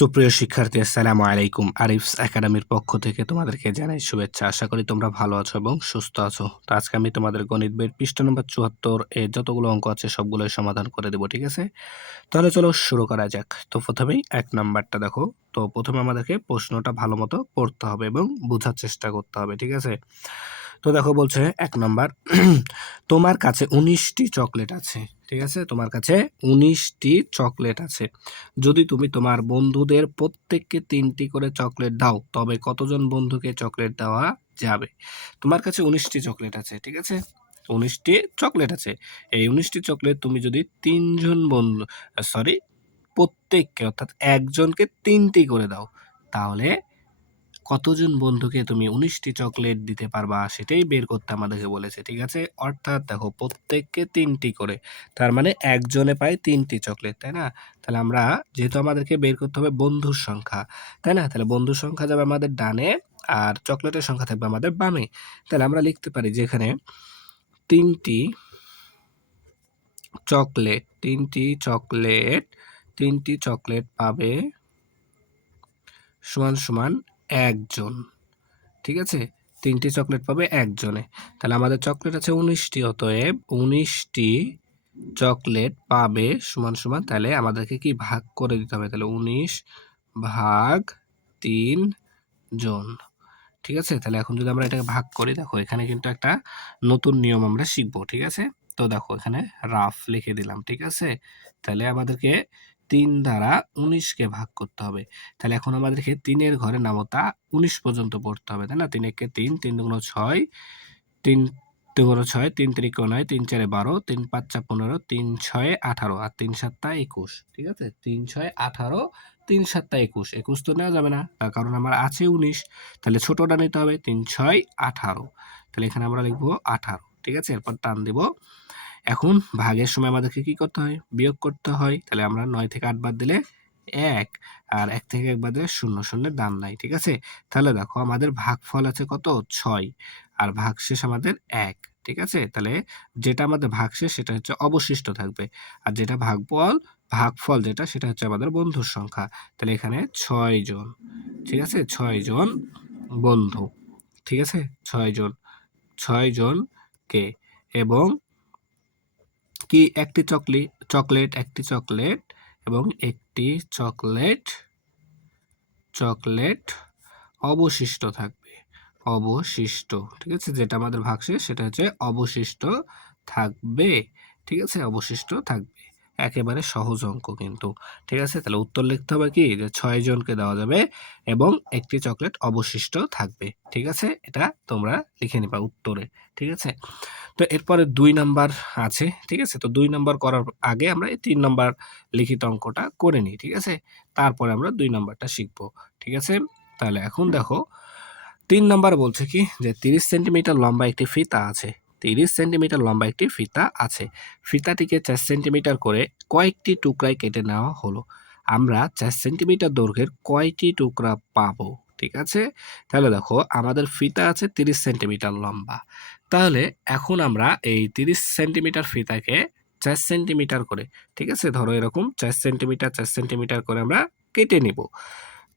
সুপ্রিয় শিক্ষার্থী, আসসালামু আলাইকুম। আরিফস একাডেমির পক্ষ থেকে তোমাদেরকে জানাই শুভেচ্ছা। আশা করি তোমরা ভালো আছো এবং সুস্থ আছো। তো আজকে আমি তোমাদের গণিত বইয়ের পৃষ্ঠা নম্বর ৭৪ এর যতগুলো অঙ্ক আছে সবগুলোই সমাধান করে দেব, ঠিক আছে? তাহলে চলো শুরু করা যাক। তো প্রথমেই ১ নাম্বারটা দেখো। তো প্রথমে আমাদেরকে প্রশ্নটা ভালোমতো পড়তে হবে এবং বুঝার চেষ্টা করতে হবে, ঠিক আছে? তো দেখো বলছে ১ নাম্বার, তোমার কাছে ১৯ টি চকলেট আছে, ঠিক আছে? তোমার কাছে ১৯ টি চকলেট আছে। যদি তুমি তোমার বন্ধুদের প্রত্যেককে ৩ টি করে চকলেট দাও, তবে কতজন বন্ধুকে চকলেট দেওয়া যাবে? তোমার কাছে ১৯ টি চকলেট আছে, ঠিক আছে? ১৯ টি চকলেট আছে। এই ১৯ টি চকলেট তুমি যদি ৩ জন বন্ধু সরি প্রত্যেককে অর্থাৎ একজনকে ৩ টি করে দাও, তাহলে কতজন বন্ধুকে তুমি ১৯ টি চকলেট দিতে পারবা সেটাই বের করতে আমাদেরকে বলেছে, ঠিক আছে? অর্থাৎ দেখো প্রত্যেককে ৩ টি করে। তার মানে একজনে পায় ৩ টি চকলেট, তাই না? তাহলে আমরা যেহেতু আমাদেরকে বের করতে হবে বন্ধুর সংখ্যা, তাই না? তাহলে বন্ধুর সংখ্যা যাবে আমাদের ডানে আর চকলেটের সংখ্যা থাকবে আমাদের বামে। তাহলে আমরা লিখতে পারি যে এখানে ৩ টি চকলেট, ৩ টি চকলেট, ৩ টি চকলেট পাবে সমান ১ জন। ঠিক আছে? ৩ টি চকলেট পাবে একজনে। তাহলে আমাদের চকলেট আছে ১৯ টি, অতএব ১৯ টি চকলেট পাবে সমান তাহলে আমাদেরকে কি ভাগ করে দিতে হবে। তাহলে ১৯ ভাগ ৩ জন। ঠিক আছে? তাহলে এখন যদি আমরা এটাকে ভাগ করি, দেখো এখানে কিন্তু একটা নতুন নিয়ম আমরা শিখব। ঠিক আছে? তো দেখো এখানে রাফ লিখে দিলাম। ঠিক আছে? তাহলে আমাদেরকে ৩ দ্বারা ১৯ কে ভাগ করতে হবে। তাহলে এখন আমাদেরকে ৩ এর ঘরে নামতা ১৯ পর্যন্ত পড়তে হবে, তাই না? ৩ একে ৩, ৩ দুগুণ ৬, ৩ দুগুণ ৬, ৩ তিরিকে ৯, ৩ চারে ১২, ৩ পাঁচা ১৫, ৩ ছয়ে ১৮ আর ৩ সাতটা ২১। ঠিক আছে? ৩ ছয়ে ১৮, ৩ সাতটা ২১। ২১ তো নেওয়া যাবে না, তার কারণ আমার আছে ১৯। তাহলে ছোটটা নিতে হবে, ৩ ছয় ১৮। তাহলে এখানে আমরা লিখবো ১৮। ঠিক আছে? এরপর টান দিব। এখন ভাগের সময় আমাদেরকে কি করতে হয়? বিয়োগ করতে হয়। তাহলে আমরা ৯ থেকে ৮ বাদ দিলে ১ আর ১ থেকে ১ বাদ দিলে ০, শূন্যের দাম নাই। ঠিক আছে? তাহলে দেখো আমাদের ভাগফল আছে কত? ৬ আর ভাগশেষ আমাদের ১। ঠিক আছে? তাহলে যেটা আমাদের ভাগশেষ সেটা হচ্ছে অবশিষ্ট থাকবে। আর যেটা ভাগফল যেটা সেটা হচ্ছে আমাদের বন্ধুর সংখ্যা। তাহলে এখানে ৬ জন। ঠিক আছে? ৬ জন বন্ধু। ঠিক আছে? ৬ জন। ৬ জনকে এবং কি একটি একটি চকলেট এবং একটি চকলেট অবশিষ্ট থাকবে। অবশিষ্ট। ঠিক আছে? যেটা আমাদের ভাগশেষ সেটা হচ্ছে অবশিষ্ট থাকবে। ঠিক আছে? অবশিষ্ট থাকবে। একেবারে সহজ অঙ্ক কিন্তু। ঠিক আছে? তাহলে উত্তর লিখতে হবে কি? যে ৬ জনকে দেওয়া যাবে এবং একটি চকলেট অবশিষ্ট থাকবে। ঠিক আছে? এটা তোমরা লিখে নিবা উত্তরে। ঠিক আছে? তো এরপরে ২ নাম্বার আছে। ঠিক আছে? তো ২ নাম্বার করার আগে আমরা এই ৩ নাম্বার লিখিত অঙ্কটা করে নিই। ঠিক আছে? তারপরে আমরা ২ নাম্বারটা শিখব। ঠিক আছে? তাহলে এখন দেখো ৩ নাম্বার বলছে কি? যে ৩০ সেন্টিমিটার লম্বা একটি ফিতা আছে। ৩০ সেন্টিমিটার লম্বা একটি ফিতা আছে। ফিতাটিকে ৪ সেন্টিমিটার করে কয়েকটি টুকরায় কেটে নেওয়া হলো। আমরা ৪ সেন্টিমিটার দৈর্ঘ্যের কয়টি টুকরা পাবো? ঠিক আছে? তাহলে দেখো আমাদের ফিতা আছে ৩০ সেন্টিমিটার লম্বা। তাহলে এখন আমরা এই ৩০ সেন্টিমিটার ফিতাকে ৪ সেন্টিমিটার করে, ঠিক আছে? ধরো এরকম ৪ সেন্টিমিটার, ৪ সেন্টিমিটার করে আমরা কেটে নিব।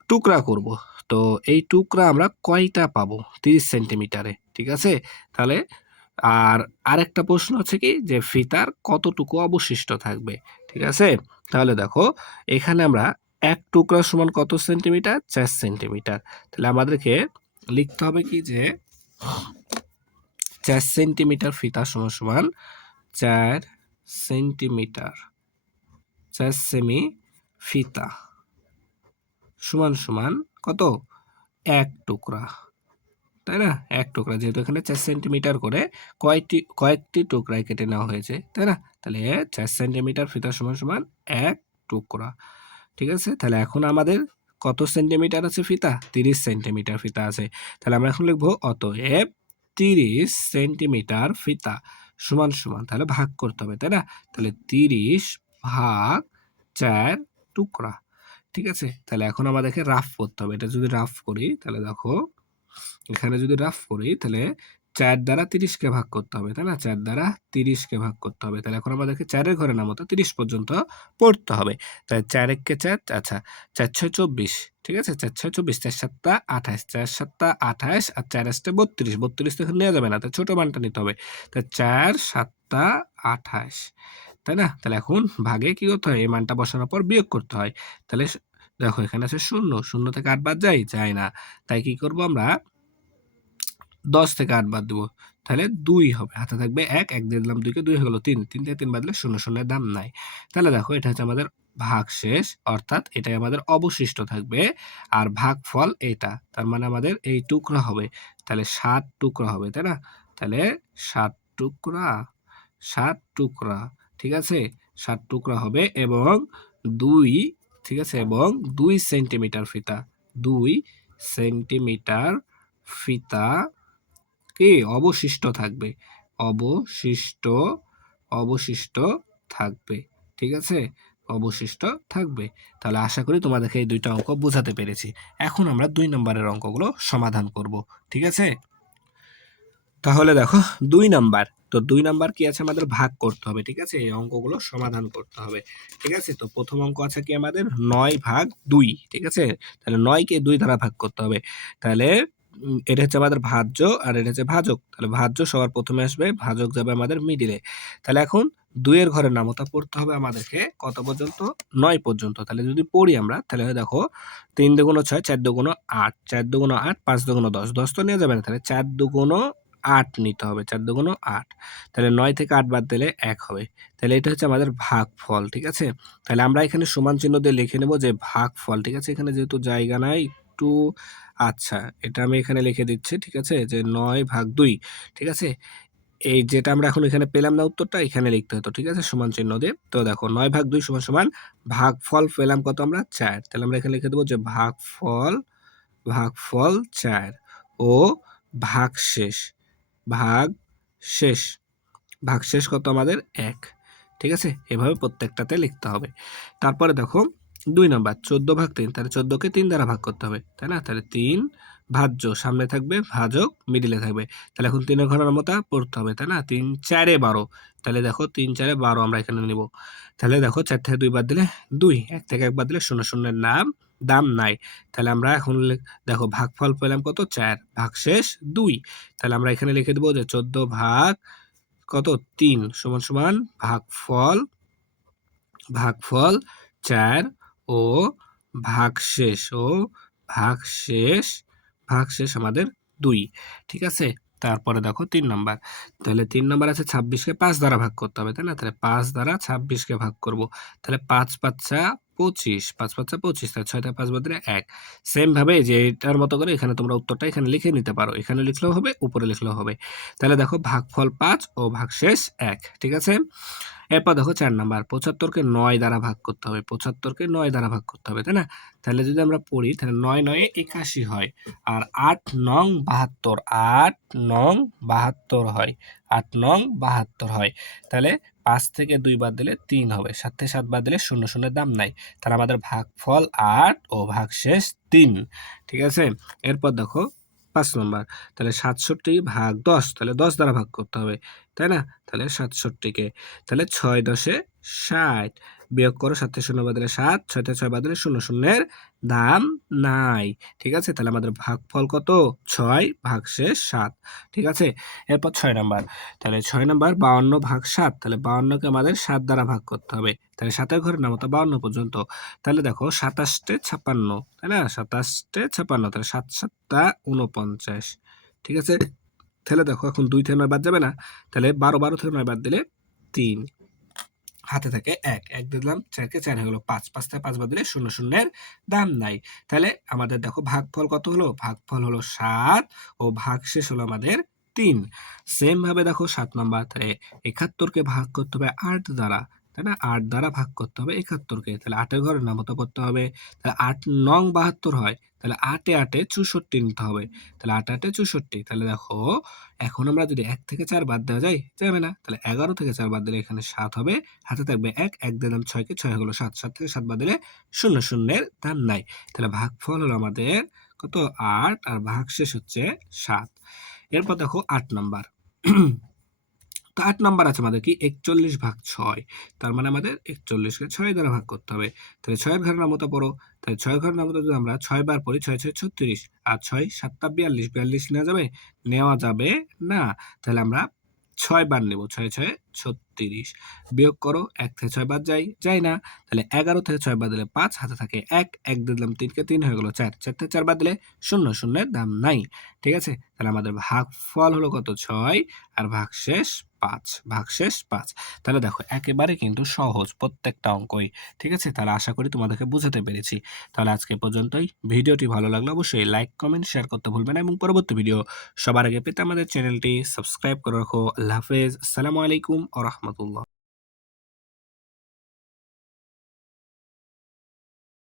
টুকরা করব। তো এই টুকরা আমরা কয়টা পাবো? ৩০ সেন্টিমিটারে। ঠিক আছে? তাহলে আর আরেকটা প্রশ্ন হচ্ছে কি? যে ফিতার কতটুকু অবশিষ্ট থাকবে? ঠিক আছে? তাহলে দেখো এখানে আমরা ১ টুকরা সমান কত সেন্টিমিটার? ৪ সেন্টিমিটার। তাহলে আমাদেরকে লিখতে হবে কি? যে ৪ সেন্টিমিটার ফিতা সমান ৪ সেন্টিমিটার, ৪ সেমি ফিতা সমান কত? ১ টুকরা। তাই না? ১ টুকরা। যেহেতু এখানে ৪ সেন্টিমিটার করে কয়েকটি টুকরায় কেটে নেওয়া হয়েছে। তাই না? তাহলে ৪ সেন্টিমিটার ফিতা সমান ১ টুকরা। ঠিক আছে? তাহলে এখন আমাদের কত সেন্টিমিটার আছে ফিতা? ৩০ সেন্টিমিটার ফিতা আছে। তাহলে আমরা এখন লিখব অতএব ৩০ সেন্টিমিটার ফিতা তাহলে ভাগ করতে হবে। তাই না? তাহলে ৩০ ভাগ ৪ টুকরা। ঠিক আছে? তাহলে এখন আমাদেরকে রাফ করতে হবে। এটা যদি রাফ করি তাহলে দেখো এখানে যদি রাফ করি তাহলে 4 দ্বারা 30কে ভাগ করতে হবে, তাই না? 4 দ্বারা 30কে ভাগ করতে হবে। তাহলে এখন আমাদেরকে 4 এর ঘরে নামতা 30 পর্যন্ত পড়তে হবে। তাই 4 এক্কে 4, আচ্ছা 4 ছয় 24, ঠিক আছে? 4 ছয় 24, 4 সাতটা 28, 4 সাতটা 28 আর 4 আষ্টে 32, 32 তো এখন নেওয়া যাবে না, তাই ছোট মানটা নিতে হবে। তাই 4 সাতটা 28, তাই না? তাহলে এখন ভাগে কি করতে হয়? এই মানটা বসানোর পর বিয়োগ করতে হয়। তাহলে দেখো এখানে আছে 0, 0 থেকে 8 বাদ যায়? যায় না। তাই কি করব আমরা? 10 থেকে 8 বাদ দেবো। তাহলে 2 হবে। হাতে থাকবে 1, 1 দিয়ে দিলাম 2 কে, 2 হয়ে গেল 3, 3 থেকে 3 বাদ দিলে 0, 0 এর দাম নাই। তাহলে দেখো এটা হচ্ছে আমাদের ভাগশেষ, অর্থাৎ এটাই আমাদের অবশিষ্ট থাকবে। আর ভাগফল এটা। তার মানে আমাদের এই টুকরা হবে। তাহলে 7 টুকরা হবে, তাই না? তাহলে 7 টুকরা, 7 টুকরা, ঠিক আছে? 7 টুকরা হবে এবং 2, ঠিক আছে? এবং 2 সেন্টিমিটার ফিতা। 2 সেন্টিমিটার ফিতা কি অবশিষ্ট থাকবে, অবশিষ্ট, অবশিষ্ট থাকবে, ঠিক আছে? অবশিষ্ট থাকবে। তাহলে আশা করি তোমাদেরকে এই দুইটা অঙ্ক বোঝাতে পেরেছি। এখন আমরা 2 নম্বরের অঙ্কগুলো সমাধান করব, ঠিক আছে? তাহলে দেখো 2 নাম্বার, তো 2 নাম্বার কি আছে? আমাদের ভাগ করতে হবে, ঠিক আছে? এই অঙ্কগুলো সমাধান করতে হবে, ঠিক আছে? তো প্রথম অঙ্ক আছে কি আমাদের 9 ভাগ 2, ঠিক আছে? তাহলে 9 কে 2 দ্বারা ভাগ করতে হবে। তাহলে এটা হচ্ছে আমাদের ভাজ্য আর এটা হচ্ছে ভাজক। তাহলে ভাজ্য সবার প্রথমে আসবে, ভাজক যাবে আমাদের মিডিলে। তাহলে এখন 2 এর ঘরের নামতা পড়তে হবে আমাদেরকে কত পর্যন্ত? 9 পর্যন্ত। তাহলে যদি পড়ি আমরা, তাহলে দেখো 3 দুগুণ 6, 4 দুগুণ 8, 4 দুগুণ 8, 5 দুগুণ 10, 10 তো নেওয়া যাবে না। তাহলে 4 দুগুণ 8 নিতে হবে, 4 দুগুণ 8। তাহলে 9 থেকে 8 বাদ দিলে 1 হবে। তাহলে এটা হচ্ছে আমাদের ভাগফল, ঠিক আছে? তাহলে আমরা এখানে সমান চিহ্ন দিয়ে লিখে নেব যে ভাগফল, ঠিক আছে? এখানে যেহেতু জায়গা নাই একটু, আচ্ছা এটা আমি এখানে লিখে দিচ্ছি, ঠিক আছে? যে 9 ভাগ 2, ঠিক আছে? এই যেটা আমরা এখন এখানে পেলাম না উত্তরটা, এখানে লিখতে হতো, ঠিক আছে? সমান চিহ্ন দিয়ে। তো দেখো 9 ভাগ 2 সমান সমান ভাগফল পেলাম কত আমরা? 4। তাহলে আমরা এখানে লিখে দেবো যে ভাগফল, ভাগফল 4 ও ভাগশেষ, ভাগশেষ, ভাগশেষ কত আমাদের? 1, ঠিক আছে? এভাবে প্রত্যেকটাতে লিখতে হবে। তারপরে দেখো 2 নাম্বার 14 ভাগ 3, তাহলে 14 কে 3 দ্বারা ভাগ করতে হবে, তাই না? তাহলে 3 ভাজ্য, সামনে থাকবে ভাজক, মিডিলে থাকবে। তাহলে এখন 3 এর ঘরের নামতা পড়তে হবে, তাই না? 3 4 এ 12, তাহলে দেখো 3 4 এ 12 আমরা এখানে নিব। তাহলে দেখো 4 থেকে 2 বাদ দিলে 2, 1 থেকে 1 বাদ দিলে 0, 0 এর দাম নাই। তাহলে আমরা এখন দেখো ভাগফল পেলাম কত? 4, ভাগশেষ 2। তাহলে আমরা এখানে লিখে দেব যে 14 ভাগ কত? 3 সমান সমান ভাগফল, ভাগফল 4 ও ভাগশেষ, ভাগশেষ, ভাগশেষ আমাদের 2, ঠিক আছে? তারপরে দেখো 3 নাম্বার, তাহলে 3 নাম্বার আছে 26 কে 5 দ্বারা ভাগ করতে হবে, তাই না? তাহলে 5 দ্বারা 26 কে ভাগ করব। তাহলে 5 5 25, 5 5 25, তাহলে 6 থেকে 5 বাদ দিলে 1। সেম ভাবে যে এটার মতো করে এখানে তোমরা উত্তরটা এখানে লিখে নিতে পারো, এখানে লিখলেও হবে, উপরে লিখলেও হবে। তাহলে দেখো ভাগফল 5 ও ভাগশেষ 1, ঠিক আছে? এরপর দেখো 4 নাম্বার, 75 কে 9 দ্বারা ভাগ করতে হবে, 75 কে 9 দ্বারা ভাগ করতে হবে, তাই না? তাহলে যদি আমরা পড়ি, তাহলে 9 9 এ 81 হয়, আর 8 9 72, 8 9 72 হয়, 8 9 72 হয়। তাহলে 5 থেকে 2 বাদ দিলে 3 হবে, 7 থেকে 7 বাদ দিলে 0, 0 এর দাম নাই। তাহলে আমাদের ভাগফল 8 ও ভাগশেষ 3, ঠিক আছে? এরপর দেখো 5 নাম্বার, তাহলে 67 ভাগ 10, তাহলে 10 দ্বারা ভাগ করতে হবে, তাই না? তাহলে 67 কে, তাহলে 6 10 এ 60, বিয়োগ করো 7 থেকে 0 বাদ দিলে 7, 6 থেকে 6 বাদ দিলে 0, 0 এর দাম নাই, ঠিক আছে? তাহলে আমাদের ভাগফল কত? 6 ভাগশেষ 7, ঠিক আছে? এরপর 6 নাম্বার, তাহলে 6 নাম্বার 52 ভাগ 7, তাহলে 52 কে আমাদের 7 দ্বারা ভাগ করতে হবে। তাহলে 7 এর ঘরের নামতা 52 পর্যন্ত। তাহলে দেখো 27 টে 56, তাই না? 27 টে 56, তাহলে 7 7 টা 49, ঠিক আছে? তাহলে দেখো এখন 2 থেকে 9 বাদ যাবে না। তাহলে 12 12 থেকে 9 বাদ দিলে 3, হাতে থাকে 1, 1 দিলাম 4 কে 4 হয়ে গেল 5, 5 থেকে 5 বাদ দিলে 0, 0 এর দাম নাই। তাহলে আমাদের দেখো ভাগফল কত হলো? ভাগফল হলো 7 ও ভাগশেষ হলো আমাদের 3। সেম ভাবে দেখো 7 নাম্বার, তাহলে 71 কে ভাগ করতে হবে 8 দ্বারা, তাই না? 8 দ্বারা ভাগ করতে হবে 71 কে। তাহলে 8 এর ঘরের নামতা করতে হবে। তাহলে 8 9 72 হয়। তাহলে 8 এ 8 এ 64 নিতে হবে। তাহলে 8 8 এ 64। তাহলে দেখো এখন আমরা যদি 1 থেকে 4 বাদ দেওয়া যায়, যাবে না। তাহলে 11 থেকে 4 বাদ দিলে এখানে 7 হবে। হাতে থাকবে 1, 1 দিলাম 6 কে, 6 হয়ে গেল 7, 7 থেকে 7 বাদ দিলে 0, 0 এর দাম নাই। তাহলে ভাগফল হলো আমাদের কত? 8 আর ভাগশেষ হচ্ছে 7। এরপর দেখো 8 নাম্বার। তো 8 নাম্বার আছে আমাদের কি 41/6, তার মানে আমাদের 41কে 6 দ্বারা ভাগ করতে হবে। তাহলে 6 এর ঘরের নামতা পড়ো। তাহলে 6 এর ঘরের নামতা যদি আমরা 6 বার পড়ি, 6 6 36 আর 6 7 টা 42, 42 নেওয়া যাবে? নেওয়া যাবে না। তাহলে আমরা 6 বার নেব, 6 6 36। বিয়োগ করো, 1 থেকে 6 বাদ যায় না। তাহলে 11 থেকে 6 বাদ দিলে 5, হাতে থাকে 1, 1 দিয়ে দিলাম 3 কে, 3 হয়ে গেল 4, 4 থেকে 4 বাদ দিলে 0, শূন্যের দাম নাই। ঠিক আছে? তাহলে আমাদের ভাগফল হলো কত? 6 আর ভাগশেষ 5, ভাগশেষ 5। তাহলে দেখো একেবারে কিন্তু সহজ প্রত্যেকটা অঙ্কই। ঠিক আছে? তাহলে আশা করি তোমাদেরকে বুঝাতে পেরেছি। তাহলে আজকে এ পর্যন্তই। ভিডিওটি ভালো লাগলে অবশ্যই লাইক, কমেন্ট, শেয়ার করতে ভুলবেন না এবং পরবর্তী ভিডিও সবার আগে পেতে আমাদের চ্যানেলটি সাবস্ক্রাইব করে রাখো। আল্লাহ হাফেজ। আসসালামু আলাইকুম ওয়া রাহমাতুল্লাহ।